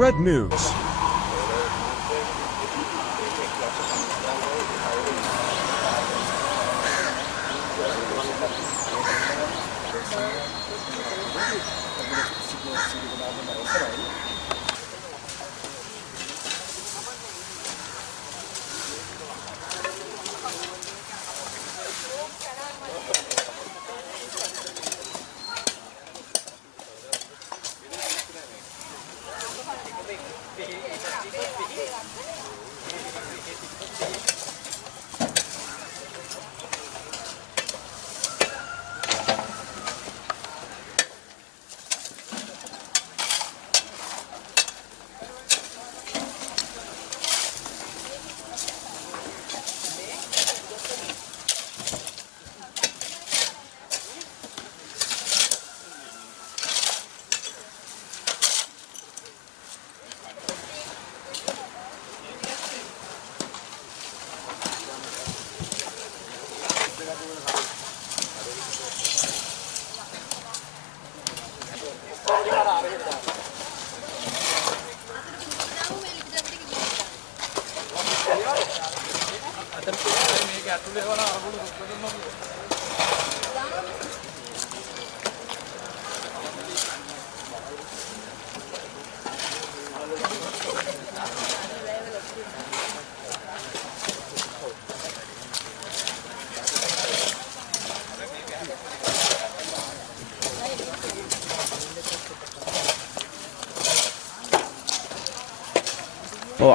Red News.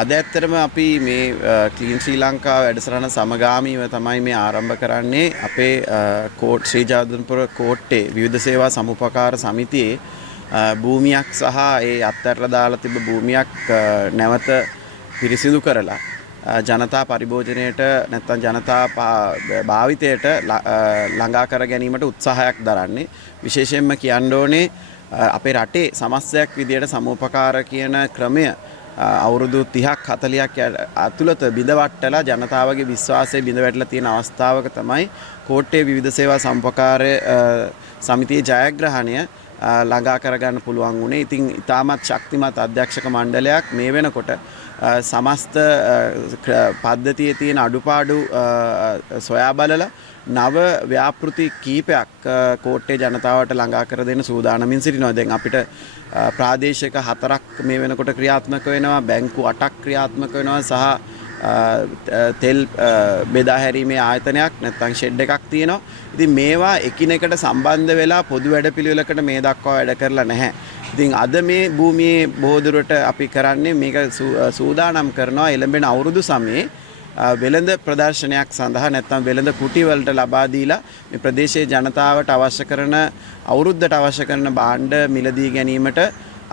අද ඇත්තටම අපි මේ ක්ලීන් ශ්‍රී ලංකා වැඩසටහන සමගාමීව තමයි මේ ආරම්භ කරන්නේ අපේ කෝට් ශ්‍රී ජයවර්ධනපුර කෝට්ටේ විවිධ සේවා සමුපකාර සමිතියේ භූමියක් සහ ඒ අත්හැරලා දාලා තිබ්බ භූමියක් නැවත පිරිසිදු කරලා ජනතා පරිභෝජනයට නැත්නම් ජනතා භාවිතයට ළඟා කර ගැනීමට උත්සාහයක් දරන්නේ විශේෂයෙන්ම කියන්න ඕනේ අපේ රටේ සමස්තයක් විදියට සමුපකාර කියන ක්‍රමය අවුරුදු 30ක් 40ක් ඇතුළත බිඳවට්ටලා ජනතාවගේ විශ්වාසය බිඳ වැටලා තියෙන අවස්ථාවක තමයි කෝට්ටේ විවිධ සේවා සම්පකාර සමිතියේ ජයග්‍රහණය ළඟා කරගන්න පුළුවන් වුණේ. ඉතින් ඉතාමත් ශක්තිමත් අධ්‍යක්ෂක මණ්ඩලයක් මේ වෙනකොට සමස්ත පද්ධතියේ තියෙන අඩුපාඩු සොයා බලලා නව ව්‍යාපෘති කීපයක් කෝට්ටේ ජනතාවට ළඟා කර දෙන්න සූදානමින් සිටිනවා. දැන් අපිට ප්‍රාදේශික 4ක් මේ වෙනකොට ක්‍රියාත්මක වෙනවා, බැංකු 8ක් ක්‍රියාත්මක වෙනවා සහ තෙල් බෙදා හැරීමේ ආයතනයක් නැත්නම් ෂෙඩ් එකක් තියෙනවා. ඉතින් මේවා එකිනෙකට සම්බන්ධ වෙලා පොදු වැඩපිළිවෙලකට මේ දක්වා වැඩ කරලා නැහැ. ඉතින් අද මේ භූමියේ බොහෝ දුරට අපි කරන්නේ මේක සූදානම් කරනවා එළඹෙන අවුරුදු සමයේ වෙළඳ ප්‍රදර්ශනයක් සඳහා නැත්නම් වෙළඳ කුටි වලට ලබා දීලා මේ ප්‍රදේශයේ ජනතාවට අවශ්‍ය කරන අවුරුද්දට අවශ්‍ය කරන භාණ්ඩ මිලදී ගැනීමට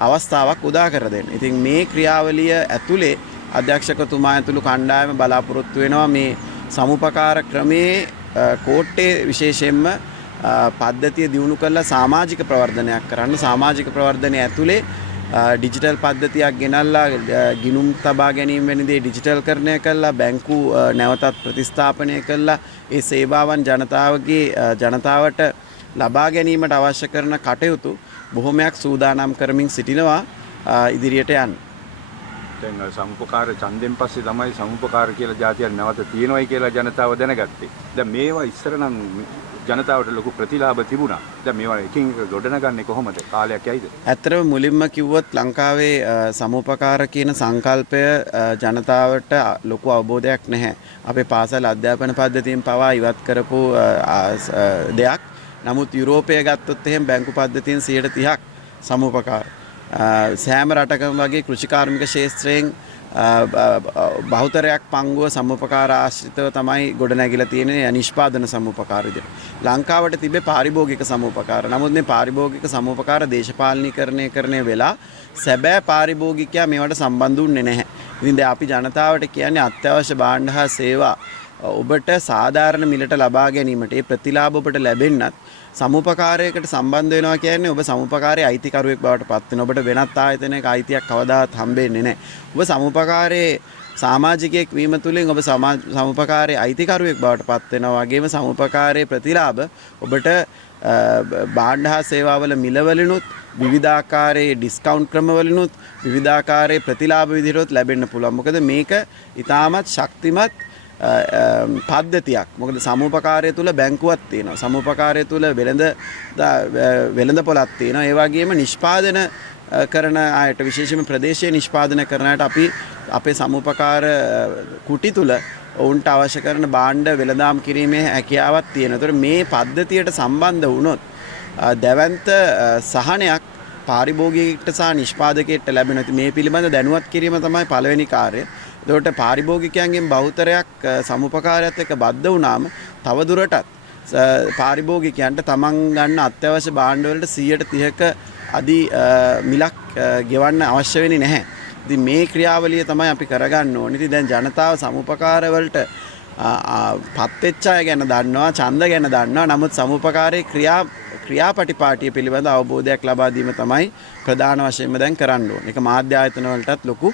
අවස්ථාවක් උදා කර දෙන්න. ඉතින් මේ ක්‍රියාවලිය ඇතුලේ අධ්‍යක්ෂකතුමා ඇතුළු කණ්ඩායම බලාපොරොත්තු වෙනවා මේ සමුපකාර ක්‍රමයේ කෝට්ටේ විශේෂයෙන්ම පද්ධතිය දියුණු කරලා සමාජික ප්‍රවර්ධනයක් කරන්න. සමාජික ප්‍රවර්ධනය ඇතුලේ ඩිජිටල් පද්ධතියක් ගෙනල්ලා ගිණුම් තබා ගැනීම වැනි දේ ඩිජිටල්කරණය කළා, බැංකු නැවතත් ප්‍රතිස්ථාපනය කළා. ඒ සේවාවන් ජනතාවට ලබා ගැනීමට අවශ්‍ය කරන කටයුතු බොහොමයක් සූදානම් කරමින් සිටිනවා ඉදිරියට යන්න. දැන් සමුපකාර ඡන්දෙන් පස්සේ තමයි සමුපකාර කියලා જાතියක් නැවත තියෙනවයි කියලා ජනතාව දැනගත්තේ. දැන් මේවා ඉස්සර නම් ජනතාවට ලොකු ප්‍රතිලාභ තිබුණා. දැන් මේවා එකින් එක ගොඩනගන්නේ කොහොමද? කාලයක් යයිද? ඇත්තටම මුලින්ම කිව්වොත් ලංකාවේ සමුපකාර කියන සංකල්පය ජනතාවට ලොකු අවබෝධයක් නැහැ. අපේ පාසල් අධ්‍යාපන පද්ධතියෙන් පවා ඉවත් කරපු දෙයක්. නමුත් යුරෝපය ගත්තොත් එහෙම බැංකු පද්ධතියෙන් 30%ක් සමුපකාර. සෑම රටකම වගේ කෘෂිකාර්මික ක්ෂේත්‍රයෙන් බහුතරයක් පංගුව සමුපකාර ආශ්‍රිතව තමයි ගොඩනැගිලා තියෙන්නේ නිෂ්පාදන සමුපකාර විදිහට. ලංකාවට තිබේ පාරිභෝගික සමුපකාර. නමුත් මේ පාරිභෝගික සමුපකාර දේශපාලනීකරණය වෙලා සැබෑ පාරිභෝගිකයා මේවට සම්බන්ධ වෙන්නේ නැහැ. ඉතින් දැන් අපි ජනතාවට කියන්නේ අත්‍යවශ්‍ය භාණ්ඩ හා සේවා ඔබට සාධාරණ මිලට ලබා ගැනීමට ඒ ප්‍රතිලාභ ඔබට ලැබෙන්නත් සමුපකාරයකට සම්බන්ධ වෙනවා කියන්නේ ඔබ සමුපකාරයේ අයිතිකරුවෙක් බවට පත් වෙනවා. ඔබට වෙනත් ආයතනයක අයිතියක් කවදාවත් හම්බෙන්නේ නැහැ. ඔබ සමුපකාරයේ සමාජිකයෙක් වීම තුළින් ඔබ සමුපකාරයේ අයිතිකරුවෙක් බවට පත් වෙනවා. වගේම සමුපකාරයේ ප්‍රතිලාභ ඔබට භාණ්ඩ හා සේවාවල මිලවලිනුත් විවිධාකාරයේ ඩිස්කවුන්ට් ක්‍රමවලිනුත් විවිධාකාරයේ ප්‍රතිලාභ විදිහට ලැබෙන්න පුළුවන්. මොකද මේක ඊටමත් ශක්තිමත් පද්ධතියක්. මොකද සමුපකාරය තුල බැංකුවක් තියෙනවා. සමුපකාරය තුල වෙළඳ පොලක් තියෙනවා. ඒ වගේම නිෂ්පාදන කරන අයට විශේෂයෙන්ම ප්‍රදේශීය නිෂ්පාදන කරන අයට අපි අපේ සමුපකාර කුටි තුල ඔවුන්ට අවශ්‍ය කරන භාණ්ඩ වෙළඳාම් කිරීමේ හැකියාවක් තියෙනවා. ඒතර මේ පද්ධතියට සම්බන්ධ වුණොත් දැවැන්ත සහනයක් පාරිභෝගිකයෙක්ට සහ නිෂ්පාදකයෙක්ට ලැබෙනවා. මේ පිළිබඳ දැනුවත් කිරීම තමයි පළවෙනි කාර්යය. එතකොට පාරිභෝගිකයන්ගෙන් බහුතරයක් සමුපකාරයත් එක්ක බද්ධ වුණාම තවදුරටත් පාරිභෝගිකයන්ට තමන් ගන්න අත්‍යවශ්‍ය භාණ්ඩ වලට 130ක අධි මිලක් ගෙවන්න අවශ්‍ය වෙන්නේ නැහැ. ඉතින් මේ ක්‍රියාවලිය තමයි අපි කරගන්න ඕනේ. ඉතින් දැන් ජනතාව සමුපකාර වලට පත් වෙච්ච අය ගැන දන්නවා, ඡන්ද ගැන දන්නවා. නමුත් සමුපකාරයේ ක්‍රියාපටිපාටිය පිළිබඳ අවබෝධයක් ලබා දීම තමයි ප්‍රධාන වශයෙන්ම දැන් කරන්න ඕනේ. ඒක මාධ්‍ය ආයතන වලටත් ලොකු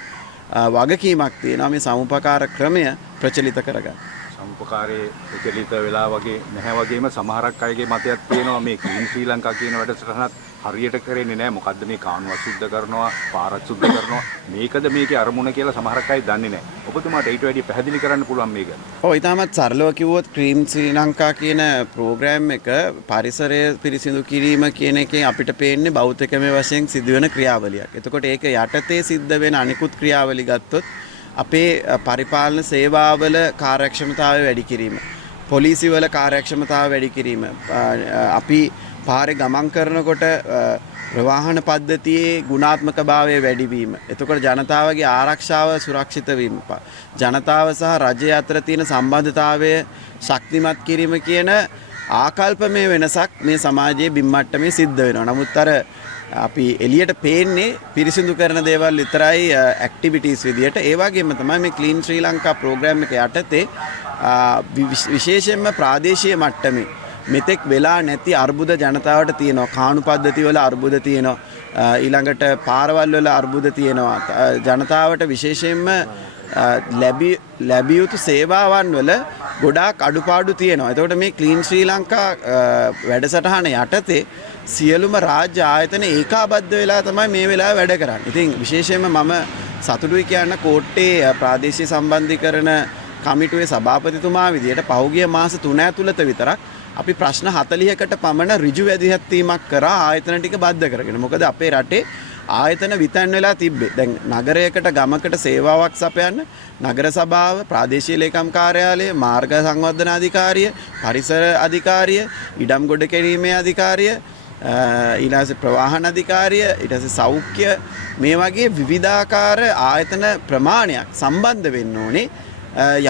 වගකීමක් තියෙනවා මේ සමුපකාර ක්‍රමය ප්‍රචලිත කරගන්න. සමුපකාරයේ ප්‍රචලිත වෙලා වගේ නැහැ වගේම සමහරක් අයගේ මතයක් තියෙනවා මේ ක්ලීන් ශ්‍රී ලංකා කියන වැඩසටහනත් හරියට කරන්නේ නැහැ. මොකද්ද මේ කානුව සුද්ධ කරනවා, පාරක් සුද්ධ කරනවා. මේකද මේකේ අරමුණ කියලා සමහරක් අය දන්නේ නැහැ. ඔබතුමාට ඊට වැඩි පැහැදිලි කරන්න පුළුවන් මේක. ඔව් ඊටමත් සරලව කිව්වොත් ක්‍රීම් ශ්‍රී ලංකා කියන ප්‍රෝග්‍රෑම් එක පරිසරය පිරිසිදු කිරීම කියන එකෙන් අපිට පේන්නේ භෞතිකමය වශයෙන් සිදුවෙන ක්‍රියාවලියක්. එතකොට ඒක යටතේ සිද්ධ වෙන අනිකුත් ක්‍රියාවලි ගත්තොත් අපේ පරිපාලන සේවාවල කාර්යක්ෂමතාවය වැඩි කිරීම, පොලිසිවල කාර්යක්ෂමතාවය වැඩි කිරීම, අපි පාරේ ගමන් කරනකොට ප්‍රවාහන පද්ධතියේ ගුණාත්මකභාවය වැඩිවීම. එතකොට ජනතාවගේ ආරක්ෂාව සුරක්ෂිත වීම, ජනතාව සහ රජය අතර තියෙන සම්බන්ධතාවය ශක්තිමත් කිරීම කියන ආකල්පමය වෙනසක් මේ සමාජයේ බිම්මට්ටමේ සිද්ධ වෙනවා. නමුත් අර අපි එළියට පේන්නේ පිරිසිදු කරන දේවල් විතරයි ඇක්ටිවිටීස් විදියට. ඒ වගේම තමයි මේ ක්ලීන් ශ්‍රී ලංකා ප්‍රෝග්‍රෑම් එක යටතේ විශේෂයෙන්ම ප්‍රාදේශීය මට්ටමේ මෙතෙක් වෙලා නැති අර්බුද ජනතාවට තියෙනවා. කාණු පද්ධති වල අර්බුද තියෙනවා. ඊළඟට පාරවල් වල අර්බුද තියෙනවා. ජනතාවට විශේෂයෙන්ම ලැබිය යුතු සේවාවන් වල ගොඩාක් අඩුපාඩු තියෙනවා. එතකොට මේ ක්ලීන් ශ්‍රී ලංකා වැඩසටහන යටතේ සියලුම රාජ්‍ය ආයතන ඒකාබද්ධ වෙලා තමයි මේ වෙලාවේ වැඩ කරන්නේ. ඉතින් විශේෂයෙන්ම මම සතුටුයි කියන්න කෝට්ටේ ප්‍රාදේශීය සම්බන්ධීකරණ කමිටුවේ සභාපතිතුමා විදියට පහුගිය මාස 3 ඇතුළත විතරක් අපි ප්‍රශ්න 40කට පමණ ඍජු වැදගත්වීමක් කරා ආයතන ටික බද්ධ කරගෙන. මොකද අපේ රටේ ආයතන විතන් වෙලා තිබ්බේ. දැන් නගරයකට ගමකට සේවාවක් සපයන්න නගර සභාව, ප්‍රාදේශීය ලේකම් කාර්යාලය, මාර්ග සංවර්ධන අධිකාරිය, පරිසර අධිකාරිය, ඉඩම් ගොඩ කිරීමේ අධිකාරිය, ඊළඟට ප්‍රවාහන අධිකාරිය, ඊට පස්සේ සෞඛ්‍ය, මේ වගේ විවිධාකාර ආයතන ප්‍රමාණයක් සම්බන්ධ වෙන්න ඕනේ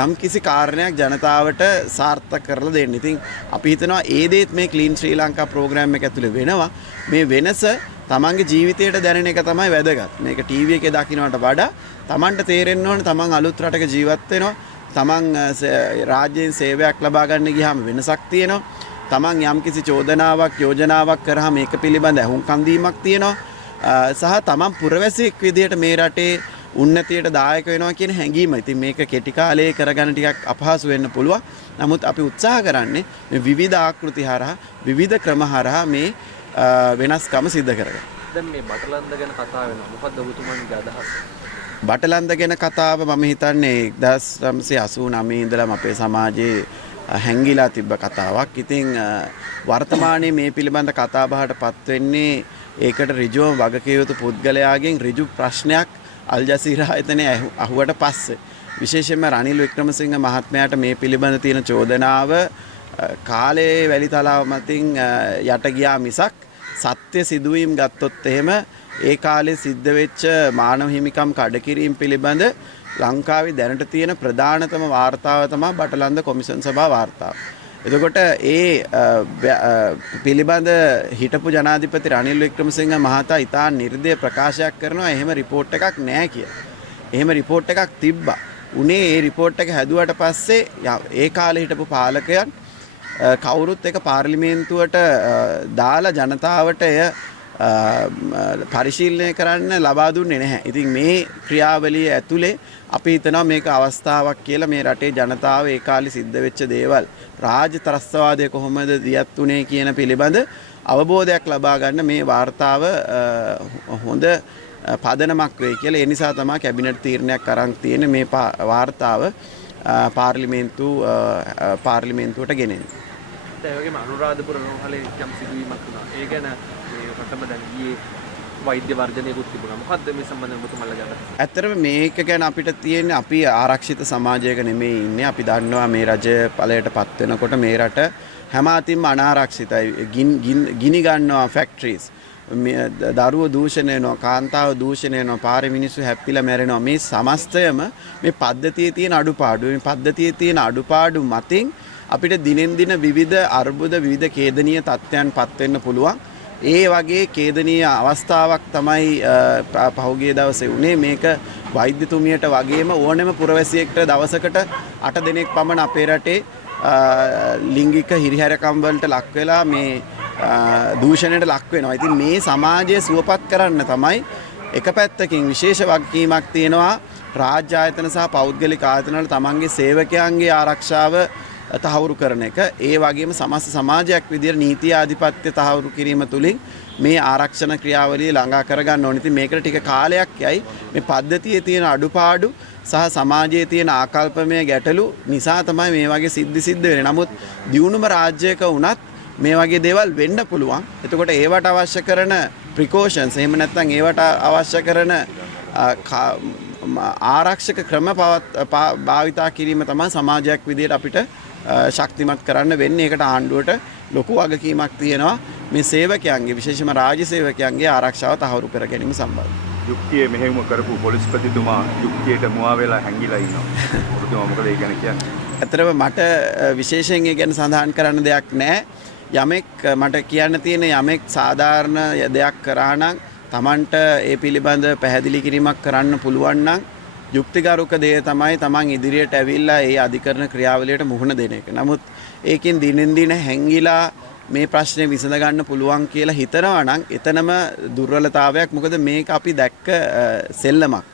යම් කිසි කාරණයක් ජනතාවට සාර්ථක කරලා දෙන්න. ඉතින් අපි හිතනවා ඒ දේත් මේ ක්ලීන් ශ්‍රී ලංකා ප්‍රෝග්‍රෑම් එක ඇතුලේ වෙනවා. මේ වෙනස තමන්ගේ ජීවිතයට දැනෙන එක තමයි වැදගත්. මේක ටීවී එකේ දකින්නට වඩා තමන්ට තේරෙන්න ඕනේ තමන් අලුත් රටක ජීවත් වෙනවා. තමන් රාජ්‍යයෙන් සේවයක් ලබා ගන්න ගියාම වෙනසක් තියෙනවා. තමන් යම් කිසි චෝදනාවක් යෝජනාවක් කරාම මේක පිළිබඳ අහුම්කම් දීමක් තියෙනවා. සහ තමන් පුරවැසියෙක් විදියට මේ රටේ උන්නතියට දායක වෙනවා කියන හැඟීම. ඉතින් මේක කෙටි කාලයේ කරගන්න ටිකක් අපහසු වෙන්න පුළුවන්. නමුත් අපි උත්සාහ කරන්නේ මේ විවිධ ආකෘති හරහා විවිධ ක්‍රම හරහා මේ වෙනස්කම සිද්ධ කරගන්න. දැන් මේ බටලන්ද ගැන කතා වෙනවා. මොකද්ද ඔබතුමාගේ අදහස? බටලන්ද ගැන කතාව මම හිතන්නේ 1989 ඉඳලම අපේ සමාජයේ හැංගිලා තිබ්බ කතාවක්. ඉතින් වර්තමානයේ මේ පිළිබඳ කතා බහට පත් වෙන්නේ ඒකට ඍජුවම වගකිය යුතු පුද්ගලයාගෙන් ඍජු ප්‍රශ්නයක් අල් ජසීරා ආයතනයේ අහුවට පස්සේ. විශේෂයෙන්ම රනිල් වික්‍රමසිංහ මහත්මයාට මේ පිළිබඳ තියෙන චෝදනාව කාලයේ වැලිතලාව මතින් යට ගියා මිසක් සත්‍ය සිදුවීම් ගත්තොත් එහෙම ඒ කාලේ සිද්ධ වෙච්ච මානව හිමිකම් කඩකිරීම පිළිබඳ ලංකාවේ දැනට තියෙන ප්‍රධානතම වාර්තාව තමයි බටලන්ද කොමිෂන් සභා වාර්තාව. එතකොට ඒ පිළිබඳ හිටපු ජනාධිපති රනිල් වික්‍රමසිංහ මහතා ඉතා නිර්දය ප්‍රකාශයක් කරනවා එහෙම රිපෝට් එකක් නැහැ කියලා. එහෙම රිපෝට් එකක් තිබ්බා. උනේ ඒ රිපෝට් එක හැදුවට පස්සේ ඒ කාලේ හිටපු පාලකයන් කවුරුත් එක පාර්ලිමේන්තුවට දාලා ජනතාවට එය පරිශීලනය කරන්න ලබා දුන්නේ නැහැ. ඉතින් මේ ක්‍රියාවලිය ඇතුලේ අපි හිතනවා මේක අවස්ථාවක් කියලා මේ රටේ ජනතාව ඒ කාලේ සිද්ධ වෙච්ච දේවල් රාජ්‍ය ත්‍රස්තවාදය කොහොමද දියත් උනේ කියන පිළිබඳ අවබෝධයක් ලබා ගන්න මේ වාර්තාව හොඳ පදනමක් වෙයි කියලා. ඒ නිසා තමයි කැබිනට් තීරණයක් අරන් තියෙන මේ වාර්තාව පාර්ලිමේන්තුවට ගෙනෙන්නේ. ඒ වගේම අනුරාධපුර රෝහලේ යම් සිදුවීමක් වුණා. ඒ ගැන මේ රටම දැන් ගියේ වෛද්‍ය වර්ජනයකුත් තිබුණා. මොකද්ද මේ සම්බන්ධව ඔබතුමාලා ගන්න? ඇත්තටම මේක ගැන අපිට තියෙන්නේ අපි ආරක්ෂිත සමාජයක නෙමෙයි ඉන්නේ. අපි දන්නවා මේ රජය ඵලයටපත් වෙනකොට මේ රට හැම අතින්ම අනාරක්ෂිතයි. ගිනි ගන්නවා ෆැක්ටරිස්. දරුවෝ දූෂණය වෙනවා, කාන්තාව දූෂණය වෙනවා, පාරේ මිනිස්සු හැප්පිලා මැරෙනවා. මේ සමස්තයම මේ පද්ධතියේ තියෙන අඩුපාඩු. මේ පද්ධතියේ තියෙන අඩුපාඩු මතින් අපිට දිනෙන් දින විවිධ අර්බුද විවිධ ඛේදනීය තත්ත්වයන්පත් වෙන්න පුළුවන්. ඒ වගේ ඛේදනීය අවස්ථාවක් තමයි පහුගිය දවසේ වුණේ. මේක වෛද්‍යතුමියට වගේම ඕනෑම පුරවැසියෙක්ට දවසකට 8 දෙනෙක් පමණ අපේ රටේ ලිංගික හිරිහැරකම් වලට ලක් වෙලා මේ දූෂණයට ලක් වෙනවා. ඉතින් මේ සමාජය සුවපත් කරන්න තමයි එක පැත්තකින් විශේෂ වගකීමක් තියෙනවා රාජ්‍ය ආයතන සහ පෞද්ගලික ආයතන වල තමන්ගේ සේවකයන්ගේ ආරක්ෂාව තහවුරු කරන එක. ඒ වගේම සමස්ත සමාජයක් විදියට නීති ආධිපත්‍ය තහවුරු කිරීම තුළින් මේ ආරක්ෂණ ක්‍රියාවලිය ළඟා කරගන්න ඕනේ. ඉතින් මේකට ටික කාලයක් යයි. මේ පද්ධතියේ තියෙන අඩුපාඩු සහ සමාජයේ තියෙන ආකල්පමය ගැටලු නිසා තමයි මේ වගේ සිද්ධ වෙන්නේ. නමුත් දියුණුම රාජ්‍යයක වුණත් මේ වගේ දේවල් වෙන්න පුළුවන්. එතකොට ඒවට අවශ්‍ය කරන ප්‍රිකෝෂන්ස් එහෙම නැත්නම් ඒවට අවශ්‍ය කරන ආරක්ෂක ක්‍රම භාවිතා කිරීම තමයි සමාජයක් විදියට අපිට ශක්තිමත් කරන්න වෙන්නේ. ඒකට ආණ්ඩුවට ලොකු වගකීමක් තියෙනවා මේ සේවකයන්ගේ විශේෂම රාජ්‍ය සේවකයන්ගේ ආරක්ෂාව තහවුරු කර ගැනීම සම්බන්ධව. යුක්තිය මෙහෙයුම කරපු පොලිස්පතිතුමා යුක්තියට මුවා වෙලා හැංගිලා ඉන්නවා. ඔබතුමා මොකද ඒ ගැන කියන්නේ? ඇත්තටම මට විශේෂයෙන් ඒ ගැන සඳහන් කරන්න දෙයක් නැහැ. යමෙක් මට කියන්න තියෙන යමෙක් සාධාරණ දෙයක් කරා නම් Tamanට ඒ පිළිබඳ පැහැදිලි කිරීමක් කරන්න පුළුවන් නම් යුක්තිගරුක දේ තමයි Taman ඉදිරියට ඇවිල්ලා ඒ අධිකරණ ක්‍රියාවලියට මුහුණ දෙන එක. නමුත් ඒකෙන් දිනෙන් දින හැංගිලා මේ ප්‍රශ්නේ විසඳ ගන්න පුළුවන් කියලා හිතනවා නම් එතනම දුර්වලතාවයක්. මොකද මේක අපි දැක්ක සෙල්ලමක්.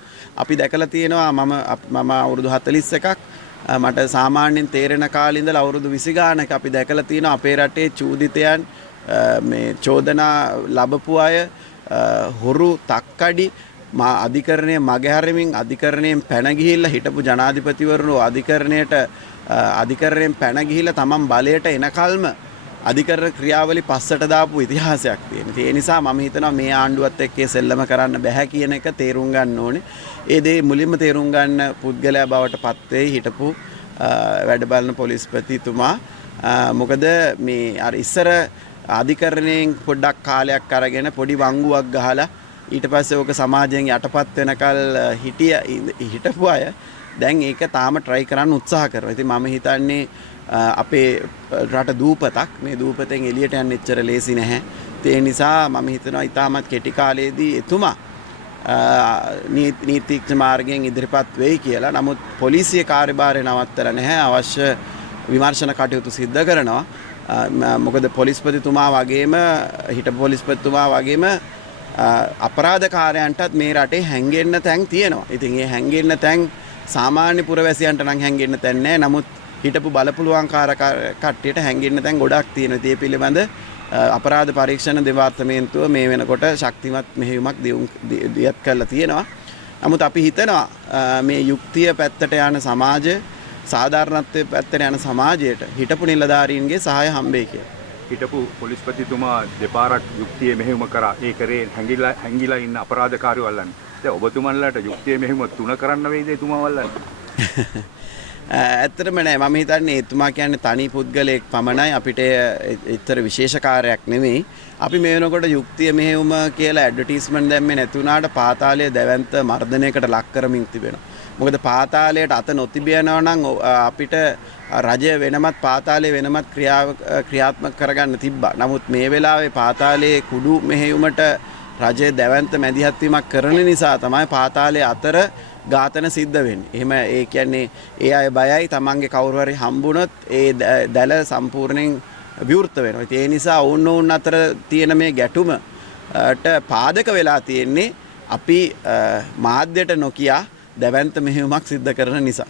අපි දැකලා තියෙනවා මම අවුරුදු 41ක් මට සාමාන්‍යයෙන් තේරෙන කාලේ ඉඳලා අවුරුදු 20 ගානක අපි දැකලා තියෙනවා අපේ රටේ චූදිතයන් මේ චෝදනා ලැබපු අය හොරු තක්කඩි අධිකරණයේ මගහැරමින් අධිකරණයෙන් පැන ගිහිල්ලා හිටපු ජනාධිපතිවරුන් අධිකරණයෙන් පැන ගිහිල්ලා තමන් බලයට එනකල්ම අධිකරණ ක්‍රියාවලි පස්සට දාපු ඉතිහාසයක් තියෙනවා. ඒ නිසා මම හිතනවා මේ ආණ්ඩුවත් එක්ක සෙල්ලම කරන්න බෑ කියන එක තේරුම් ගන්න ඕනේ. ඒ දේ මුලින්ම තේරුම් ගන්න පුද්ගලයා බවට පත් වෙයි හිටපු වැඩ බලන පොලිස්පතිතුමා. මොකද මේ අර ඉස්සර අධිකරණයෙන් පොඩ්ඩක් කාලයක් අරගෙන පොඩි වංගුවක් ගහලා ඊට පස්සේ ඕක සමාජයෙන් යටපත් වෙනකල් හිටපු අය දැන් ඒක තාම try කරන්න උත්සාහ කරනවා. ඉතින් මම හිතන්නේ අපේ රට දූපතක්. මේ දූපතෙන් එළියට යන්න එච්චර ලේසි නැහැ. ඒ නිසා මම හිතනවා ඉතාමත් කෙටි කාලයේදී එතුමා නීතිඥ මාර්ගයෙන් ඉදිරිපත් වෙයි කියලා. නමුත් පොලිසිය කාර්යභාරය නවත්තලා නැහැ. අවශ්‍ය විමර්ශන කටයුතු සිද්ධ කරනවා. මොකද පොලිස්පතිතුමා වගේම හිටපු පොලිස්පතිතුමා වගේම අපරාධකාරයන්ටත් මේ රටේ හැංගෙන්න තැන් තියෙනවා. ඉතින් ඒ හැංගෙන්න තැන් සාමාන්‍ය පුරවැසියන්ට නම් හැංගෙන්න තැන් නැහැ. නමුත් හිටපු බලපුලුවන්කාර කට්ටියට හැංගෙන්න තැන් ගොඩක් තියෙනවා. ඒ පිළිබඳ අපරාධ පරීක්ෂණ දෙපාර්තමේන්තුව මේ වෙනකොට ශක්තිමත් මෙහෙයුමක් දියත් කරලා තියෙනවා. නමුත් අපි හිතනවා මේ යුක්තිය පැත්තට යන සමාජය සාධාරණත්වයේ පැත්තට යන සමාජයට හිටපු නිලධාරීන්ගේ සහාය හම්බෙයි කියලා. හිටපු පොලිස්පතිතුමා දෙපාරක් යුක්තිය මෙහෙයුම කරා. ඒ කරේ හැංගිලා ඉන්න අපරාධකාරයෝ අල්ලන්නේ. දැන් ඔබතුමන්ලාට යුක්තිය මෙහෙයුම 3 කරන්න වෙයිද එතුමා අල්ලන්නේ? ඇත්තටම නෑ. මම හිතන්නේ එතුමා කියන්නේ තනි පුද්ගලයෙක් පමණයි. අපිට ඒතර විශේෂ කාර්යයක් නෙමෙයි. අපි මේ වෙනකොට යුක්තිය මෙහෙයුම කියලා ඇඩ්වර්ටයිස්මන්ට් දැම්මේ නැති වුණාට පාතාලයේ දැවැන්ත මර්ධනයකට ලක් කරමින් තිබෙනවා. මොකද පාතාලයට අත නොතිබියනවා නම් අපිට රජය වෙනමත් පාතාලයේ වෙනමත් ක්‍රියාත්මක කරගන්න තිබ්බා. නමුත් මේ වෙලාවේ පාතාලයේ කුඩු මෙහෙයුමට රජය දැවැන්ත මැදිහත් වීමක් කරන නිසා තමයි පාතාලයේ අතර ඝාතන සිද්ධ වෙන්නේ. එහෙම ඒ කියන්නේ ඒ අය බයයි තමන්ගේ කවුරු හරි හම්බුනොත් ඒ දැල සම්පූර්ණයෙන් විවෘත වෙනවා. ඒ නිසා වුන් අතර තියෙන මේ ගැටුමට පාදක වෙලා තියෙන්නේ අපි මාධ්‍යයට නොකිය දැවැන්ත මෙහෙයුමක් සිද්ධ කරන නිසා.